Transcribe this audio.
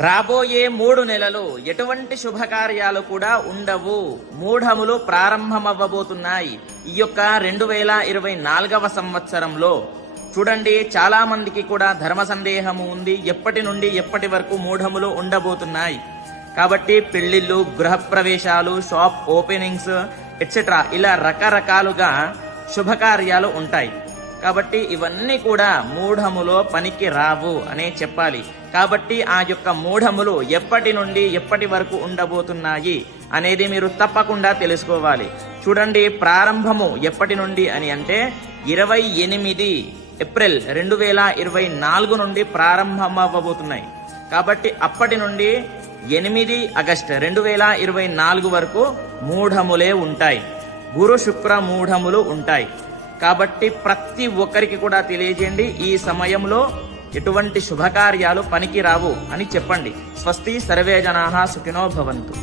రాబోయే 3 నెలలు ఎటువంటి శుభకార్యాలు కూడా ఉండవు. మూఢములు ప్రారంభమవ్వబోతున్నాయి. ఈ యొక్క 2024వ సంవత్సరంలో చూడండి, చాలా మందికి కూడా ధర్మ సందేహము ఉంది. ఎప్పటి నుండి ఎప్పటి వరకు మూఢములు ఉండబోతున్నాయి. కాబట్టి పెళ్లిళ్ళు, గృహప్రవేశాలు, షాప్ ఓపెనింగ్స్ ఎట్సెట్రా ఇలా రకరకాలుగా శుభకార్యాలు ఉంటాయి. కాబట్టి ఇవన్నీ కూడా మూఢములో పనికి రావు అనే చెప్పాలి. కాబట్టి ఆ యొక్క మూఢములు ఎప్పటి నుండి ఎప్పటి వరకు ఉండబోతున్నాయి అనేది మీరు తప్పకుండా తెలుసుకోవాలి. చూడండి, ప్రారంభము ఎప్పటి నుండి అని అంటే 28 ఏప్రిల్ 2024 నుండి ప్రారంభమవ్వబోతున్నాయి. కాబట్టి అప్పటి నుండి 8 ఆగస్టు 2024 వరకు మూఢములే ఉంటాయి. గురు శుక్ర మూఢములు ఉంటాయి. కాబట్టి ప్రతి ఒక్కరికి కూడా తెలియజేయండి, ఈ సమయంలో ఎటువంటి శుభకార్యాలు పనికి రావు అని చెప్పండి. స్వస్తి, సర్వే జనాః సుఖినో భవంతు.